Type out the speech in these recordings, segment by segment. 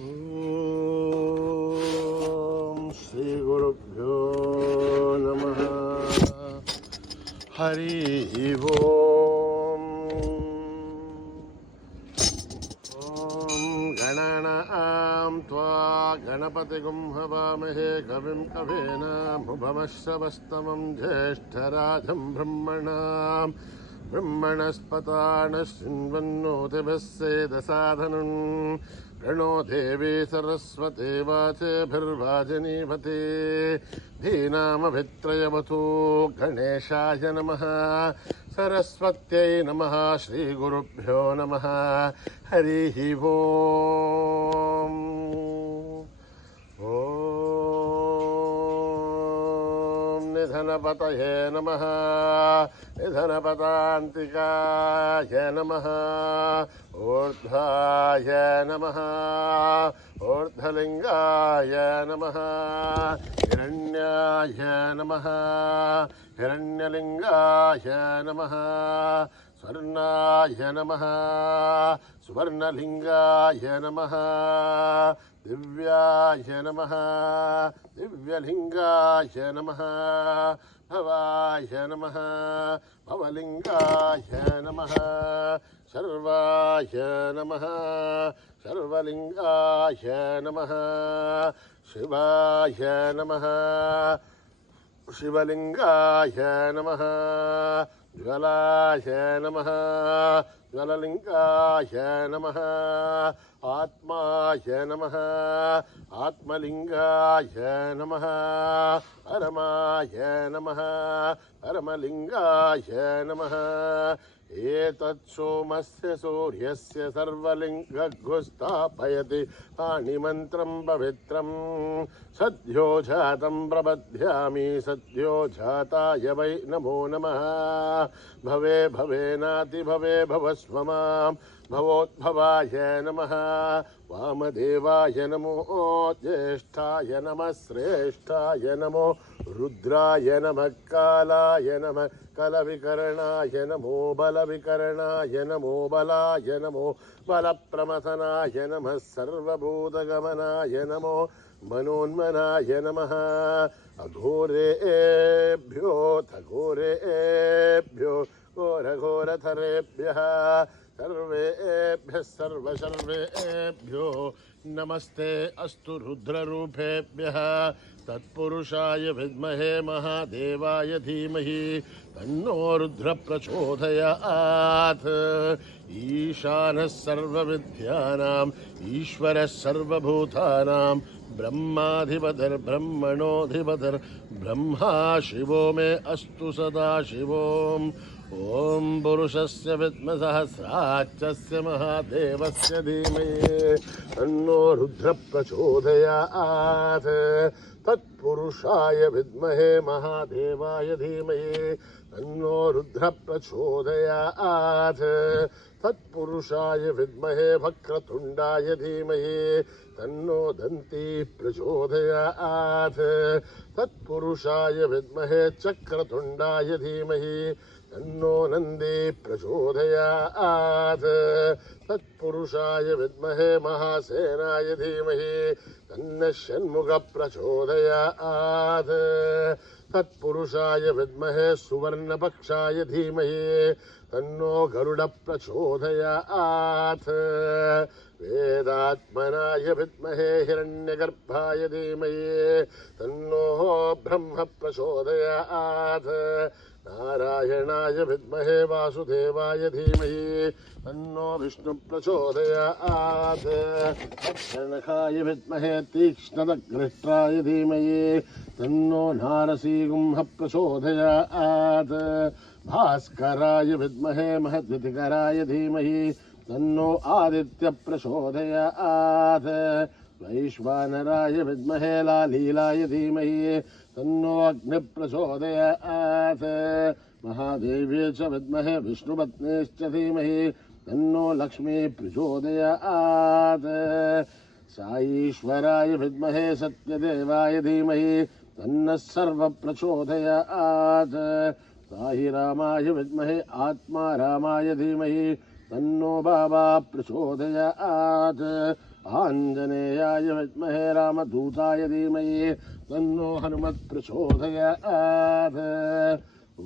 ओम श्री गुरुभ्यो नमः। हरि ओम। ओम गणानां त्वा गणपतिगुं हवामहे कविं कवीनामुपमश्रवस्तमं ज्येष्ठराजं ब्रह्मणस्पतान् शृण्वन्नोतिभिः सेदसादनम् प्रणो देवी सरस्वती वाचेभिर्वाजिनीवती धीनामभित्रयवतु गणेशाय नमः। सरस्वत्यै नमः। श्रीगुरुभ्यो नमः। हरिः ओम्। ॐ निधनपतये नमः। निधनपदान्तिकाय नमः। ऊर्ध्वाय नमः। ऊर्ध्वलिङ्गाय नमः। हिरण्याय नमः। हिरण्यलिङ्गाय नमः। स्वर्णाय नमः। सुवर्णलिङ्गाय नमः। दिव्याय नमः। दिव्यलिङ्गाय नमः। भवाय नमः। भवलिङ्गाय नमः। सर्वाय नमः। सर्वलिङ्गाय नमः। शिवाय नमः। शिवलिङ्गाय नमः। ज्वलाय नमः। ज्वललिङ्गाय नमः। आत्माय नमः। आत्मलिङ्गाय नमः। परमाय नमः। परमलिङ्गाय नमः। एतत् सोमस्य सूर्यस्य सर्वलिङ्गघुस्थापयति पाणिमन्त्रं पवित्रं सद्यो जातं प्रबध्यामि सद्यो जाताय वै नमो नमः। भवे भवेनाति भवे भवस्व मां भवोद्भवाय नमः। वामदेवाय नमो ज्येष्ठाय नमः। श्रेष्ठाय नमो रुद्राय नमः। कालाय नमः। कलविकरणाय नमो बलविकरणाय नमो बलाय नमो बलप्रमथनाय नमः। सर्वभूतगमनाय नमो मनोन्मनाय नमः। अघोरेभ्यो थघोरेभ्यो घोरघोरथरेभ्यः सर्वेभ्यः सर्वसर्वेभ्यो नमस्ते अस्तु रुद्ररूपेभ्यः। तत्पुरुषाय विद्महे महादेवाय धीमहि तन्नो रुद्र प्रचोदयात्। ईशानः सर्वविद्यानाम् ईश्वरः सर्वभूतानां ब्रह्माधिपतिर्ब्रह्मणोऽधिपतिर्ब्रह्मा शिवो मे अस्तु सदा शिवोम्। ॐ पुरुषस्य विद्मसहस्राक्षस्य महादेवस्य धीमहि तन्नो रुद्र प्रचोदयात्। तत्पुरुषाय विद्महे महादेवाय धीमहि तन्नो रुद्र प्रचोदयात्। तत्पुरुषाय विद्महे वक्रतुण्डाय धीमहि तन्नो दन्ती प्रचोदयात्। तत्पुरुषाय विद्महे चक्रतुण्डाय धीमहि तन्नो नन्दी प्रचोदयात्। तत्पुरुषाय विद्महे महासेनाय धीमहि तन्नः षण्मुखः प्रचोदयात्। तत्पुरुषाय विद्महे सुवर्णपक्षाय धीमहि तन्नो गरुड प्रचोदयात्। वेदात्मनाय विद्महे हिरण्यगर्भाय धीमहि तन्नो ब्रह्म प्रचोदयात्। नारायणाय विद्महे वासुदेवाय धीमहि तन्नो विष्णु प्रचोदयात्। शनकाय विद्महे तीक्ष्णदग्रष्ट्राय धीमहि तन्नो नारसिंह प्रचोदयात्। भास्कराय विद्महे महद्युतिकराय धीमहि तन्नो आदित्य प्रचोदयात्। वैश्वानराय विद्महे लालीलाय धीमहि तन्नो अग्नि प्रचोदयात्। महादेव्यै च विद्महे विष्णुपत्न्यैश्च धीमहि तन्नो लक्ष्मी प्रचोदयात्। साईश्वराय विद्महे सत्यदेवाय धीमहि तन्नः सर्व प्रचोदयात्। साईरामाय विद्महे आत्मा रामाय धीमहि तन्नो बाबा प्रचोदयात्। आञ्जनेयाय विद्महे रामदूताय धीमहि तन्नो हनुमत् प्रचोदयात्। ॐ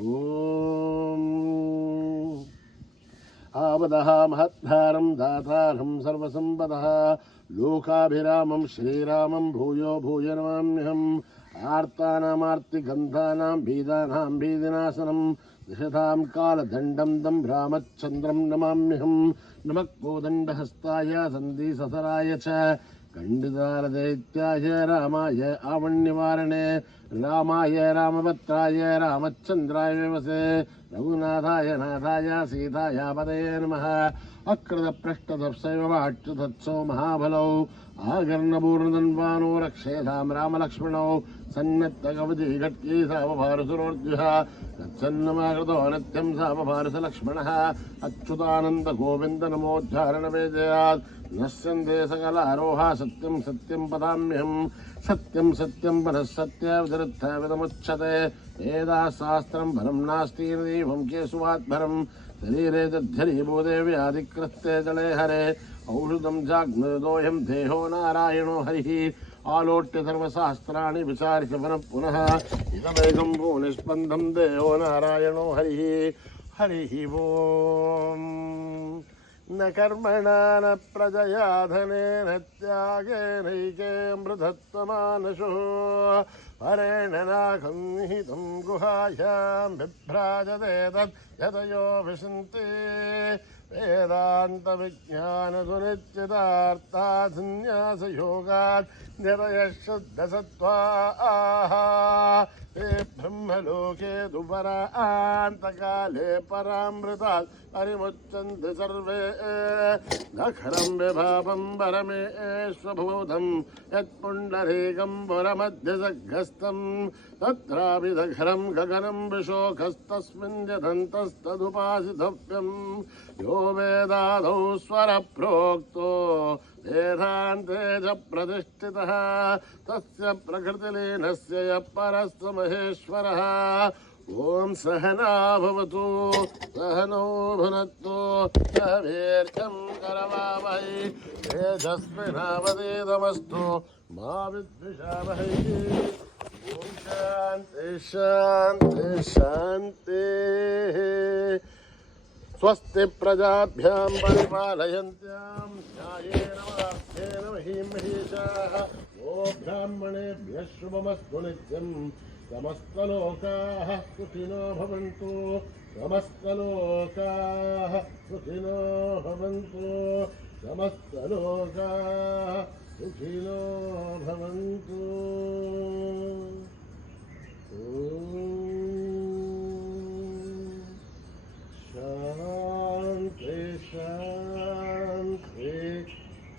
आवदः महद्धारं दातारं सर्वसम्पदः लोकाभिरामं श्रीरामं भूयो भूय नमाम्यहम्। आर्तानामार्तिगन्धानां भीदानां भीदिनाशनं दिशतां कालदण्डं तं रामचन्द्रं नमाम्यहम्। नमः कोदण्डहस्ताय सन्धिससराय च खण्डितालदैत्याय रामाय आवण्यवारणे रामाय रामभद्राय रामचन्द्राय विवसे रघुनाथाय नाथाय सीताय पदये नमः। अकृतपृष्ठतत्सैववाच्युतत्सो महाबलौ आकर्णपूर्णधन्वानो रक्षेतां रामलक्ष्मणौ सन्नद्धकवची घट्की सामभारसुरोर्जुः तत्सन्नमाकृतो नित्यं सामभारसलक्ष्मणः। अच्युतानन्दगोविन्द नमोद्धारणवेजयात् नश्यन्ते सकलारोहा सत्यं सत्यं वदाम्यहम्। सत्यं सत्यं पुनः सत्यविरुद्धविदमुच्यते वेदाशास्त्रं परं नास्ति दैवं केशवात्परं शरीरे तद्धरीभूते व्याधिकृत्ते जले हरे औषधं जाग्नोऽयं देहो नारायणो हरिः आलोट्य सर्वशास्त्राणि विचार्य पुनः इदमेकं भुवनिस्पन्दं देहो नारायणो हरिः। हरिः ओम्। न कर्मणा न प्रजया धनेन त्यागेनैके मृधत्वमानशो परेण नाकं निहितं गुहायां बिभ्राजते तत् यतयो विशन्ति वेदान्तविज्ञानसुनिश्चितार्थासन्न्यासयोगात् निरयः शुद्धसत्त्वाः ते ब्रह्मलोके दुपरान्तकाले परामृतात् परिमुच्यन्ते सर्वे। नखरं विभावं परमेश्वभूतं यत्पुण्डरीकं पुरमध्यसग्रस्तं तत्रापि दखरं गगनं विशोकस्तस्मिन् यदन्तस्तदुपासितव्यं। यो वेदादौ स्वरप्रोक्तो वेदान्ते च प्रतिष्ठितः तस्य प्रकृतिलीनस्य यः परस्य महेश्वरः। ॐ सहना भवतु सहनौ भुनक्तु सह वीर्यं करवावहै तेजस्विनावधीतमस्तु मा विद्विषावहै। ॐ शान्ति शान्ति शान्तिः। स्वस्ति प्रजाभ्यां परिपालयन्त्यां न्यायेन मार्गेण महीं महिषाः। ओ ब्राह्मणेभ्यः शुभमस्तु नित्यं समस्तलोकाः सुखिनो भवन्तु समस्तलोकाः सुखिनो भवन्तु समस्तलोकाः सुखिनो भवन्तु। शान्ति शान्ति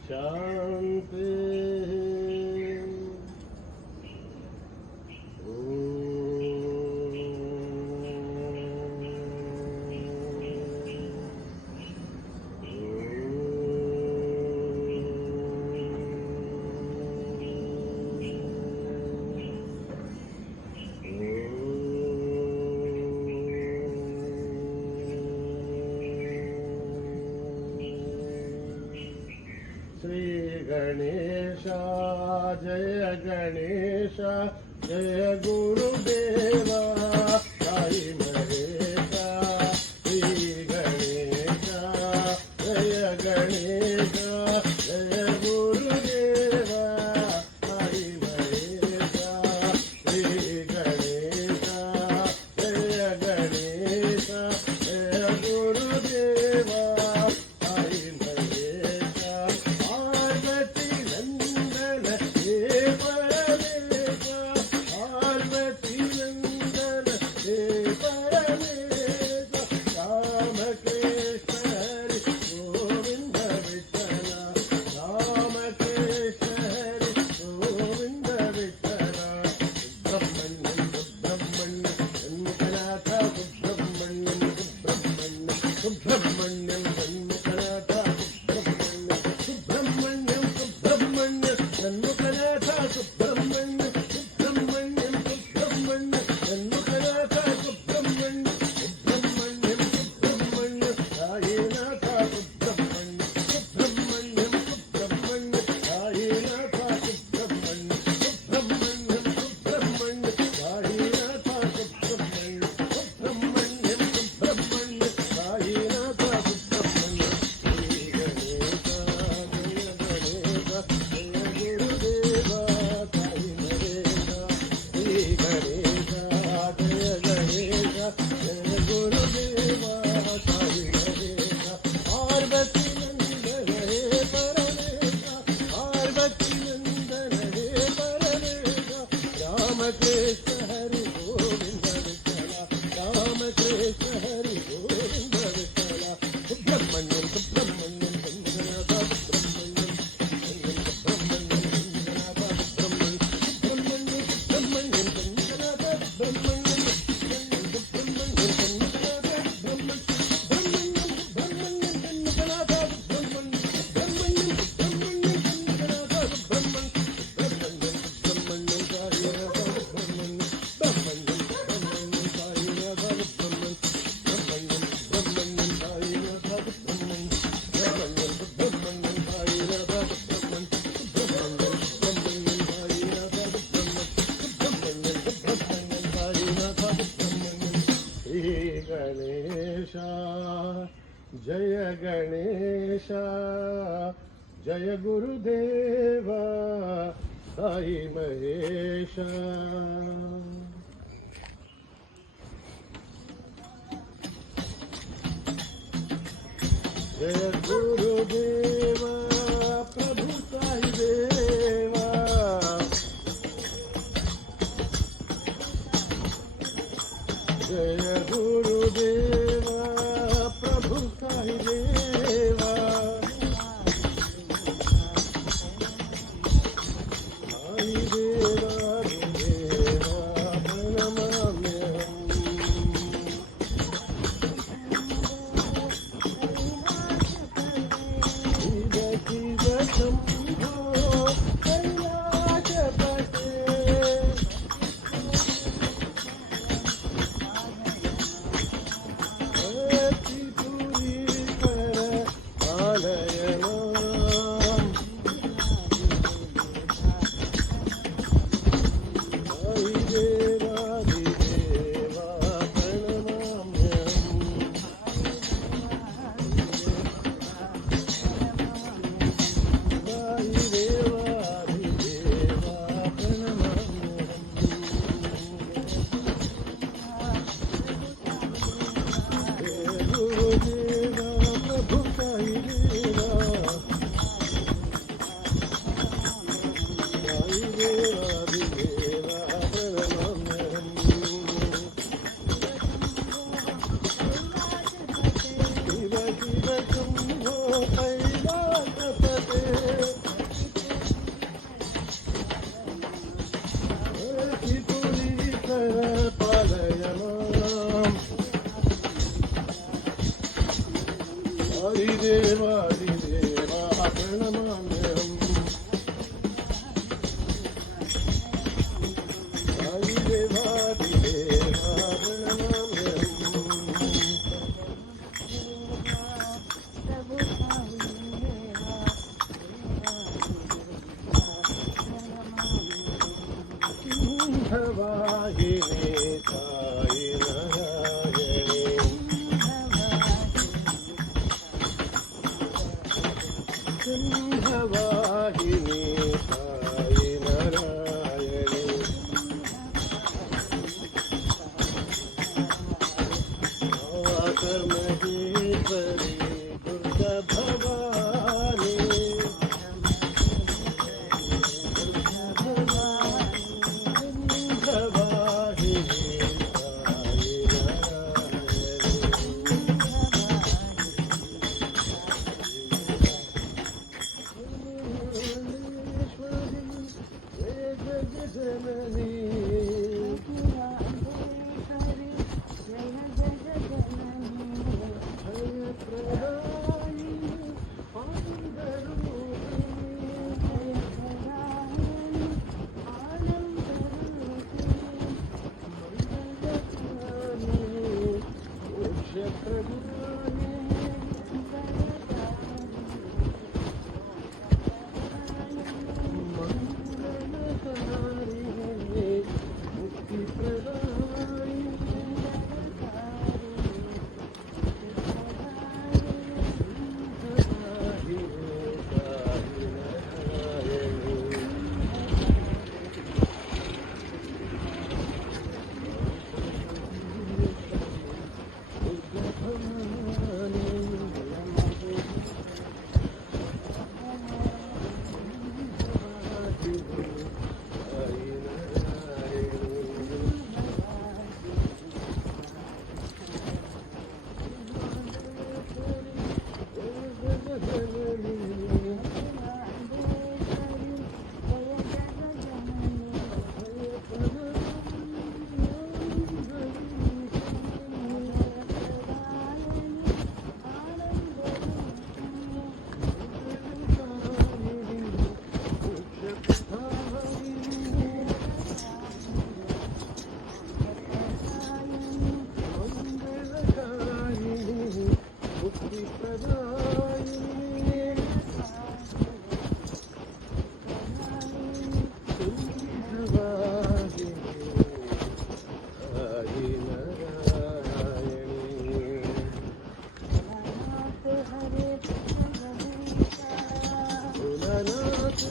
शान्ति। श्री गणेश जय गणेश जय गुरुदेव साई महेश। श्री गणेश जय गणेश जय गुरुदेव साई महेश। श्री गणेश जय गणेश जय गुरुदेव साई महेश। पार्वती नंदन हे परमेश पार्वती नंदन हे जय गणेश जय गुरुदेव साई महेश जय गुरुदेव प्रभु साई देवा जय गुरुदेव प्रभु साई देवा साई देवा देवा प्रणमाम्यहम्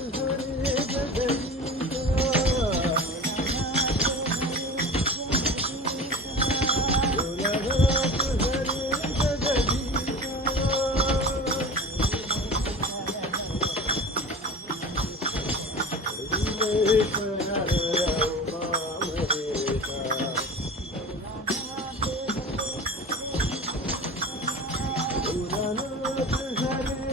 हरे जगदीशा भोलानाथ हरे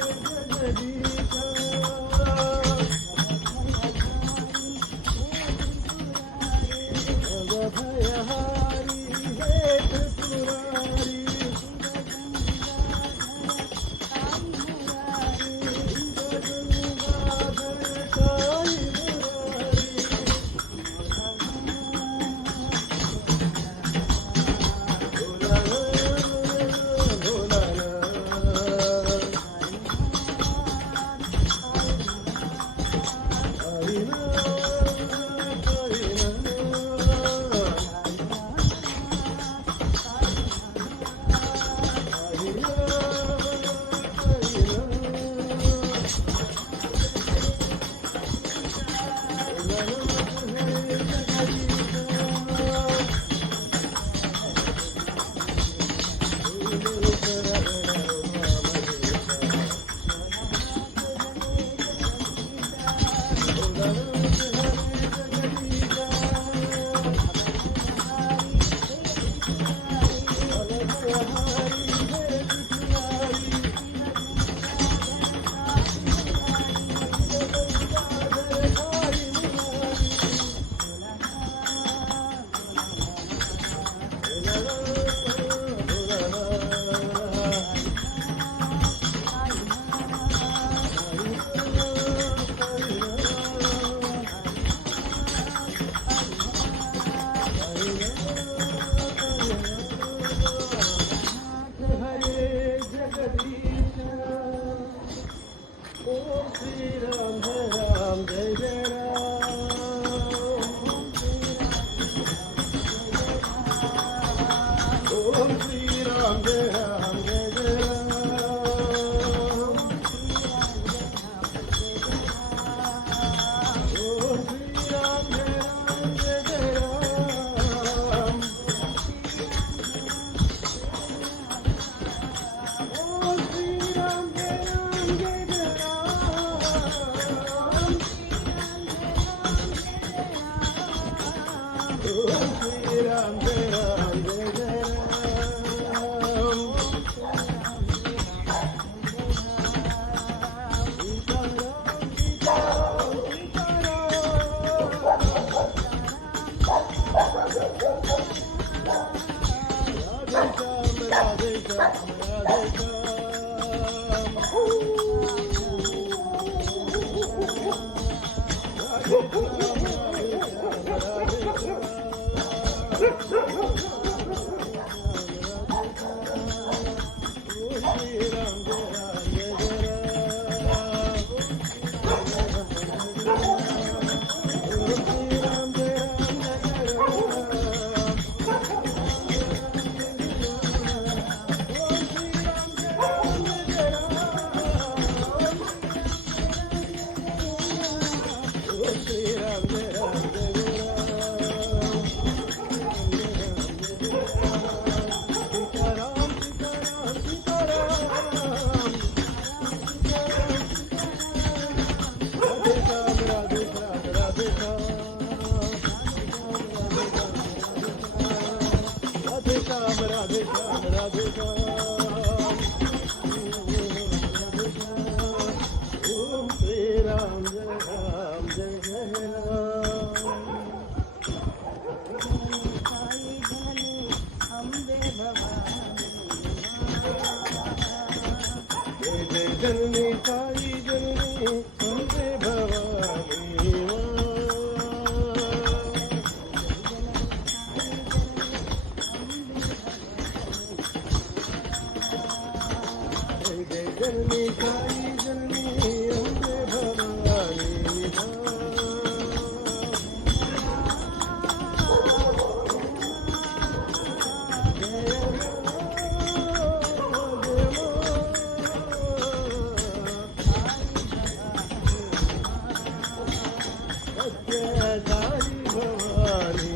जननी साई जननी वंदे भवानी जय जननी साई जननी वंदे भवानी सत्यसाई भवानी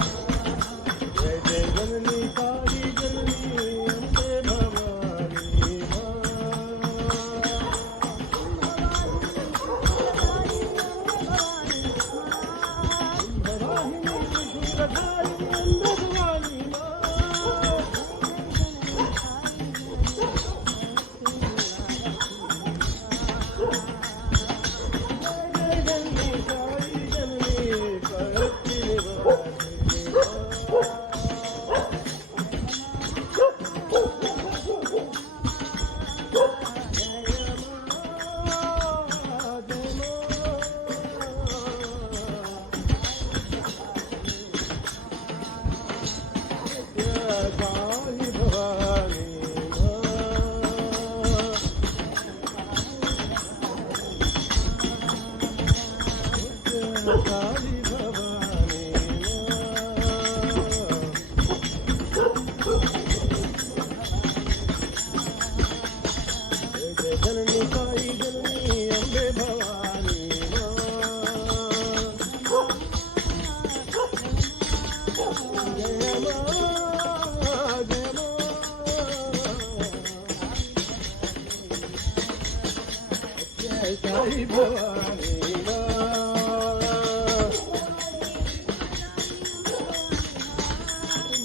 जय जय जननी साई जननी अम्बे भवानी भवानी विष्णुधारिणी अम्बे भवानी जय जननी साई जननी करती साई भवानी साई भवानी जय जननी साई जननी अम्बे भवानी जय मां जय जय साई भवानी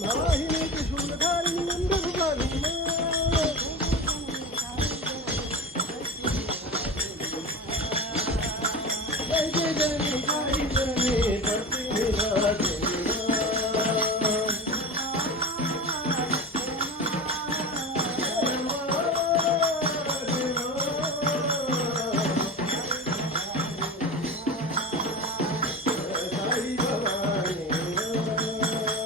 भवानी विष्णुधारिणी अम्बे भवानी जय जय जननी साई जननी करती निराजनी साई भवानी साई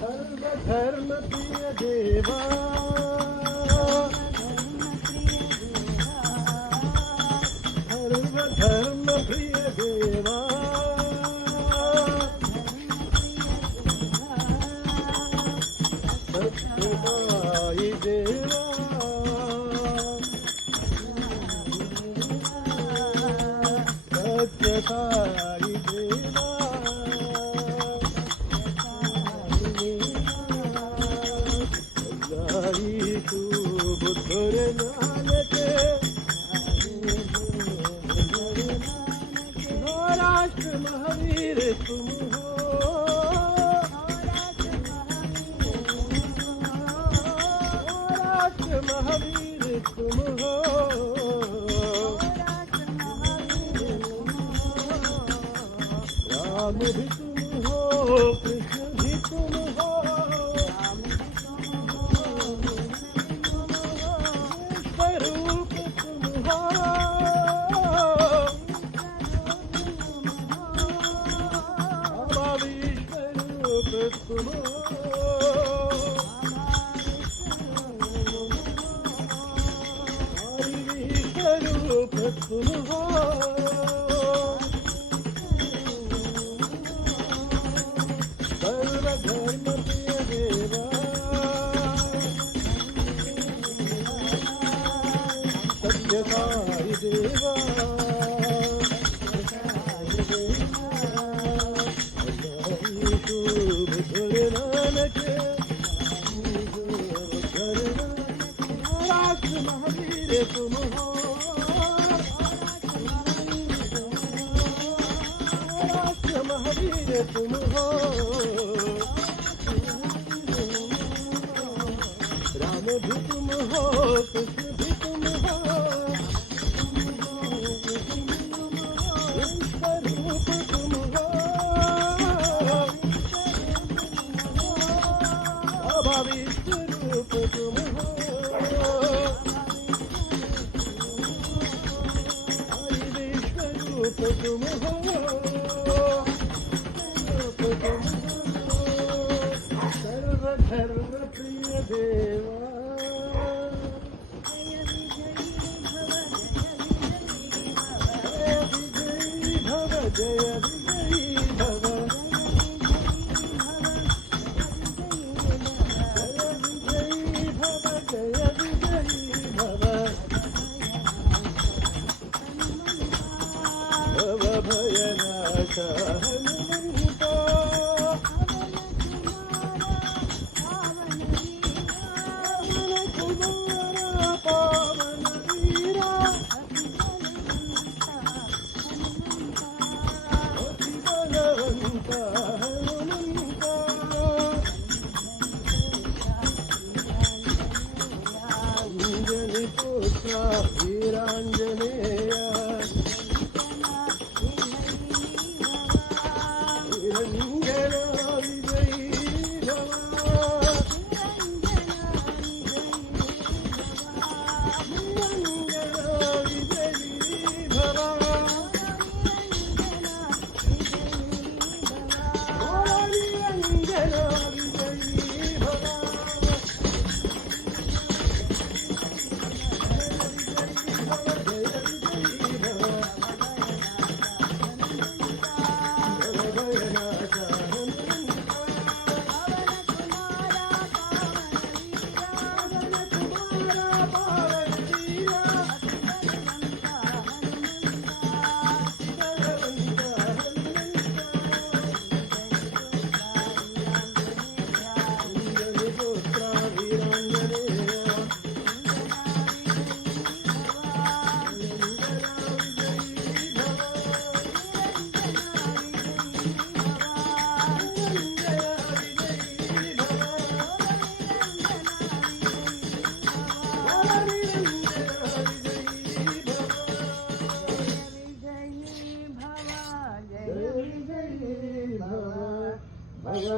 सर्वधर्म प्रिय देवा सर्वधर्म प्रिय देवा सत्यसाई देवा सत्यसाई देवा आई तू बुद्धर नानक राष्ट्र महावीर तुम हो राष्ट्र महावीर तुम हो राम भी तुम हो कृष्ण भी तुम हो स्वरूप तुम हो विश्वरूप तुम विश्वरूप तुम हो सर्वधर्म प्रिय देवा सत्यसाई देवा राष्ट्र महावीर तुम हो राष्ट्र महावीर तुम हो राम भी तुम हो कृष्ण भी तुम हो स्वरूप तुम हो विश्वरूप तुम हो विश्वरूप तुम हो सर्वधर्म प्रिय देवा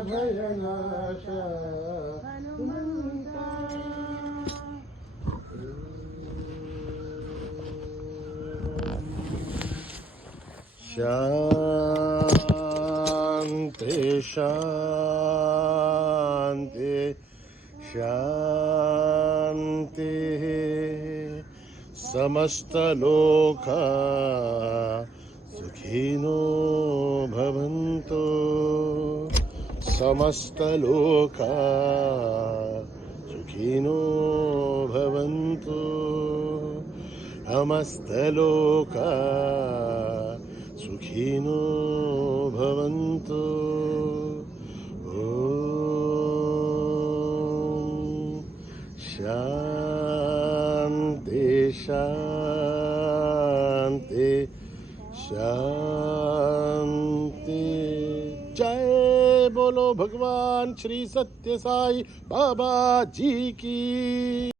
भयनाशा हनुमंता शांति शांति शांति समस्त लोका सुखिनो भवन्तु समस्त लोका सुखिनो भवन्तु समस्त लोका सुखिनो भवन्तु शांति शांति शांति जय बोलो भगवान श्री सत्य साई बाबा जी की।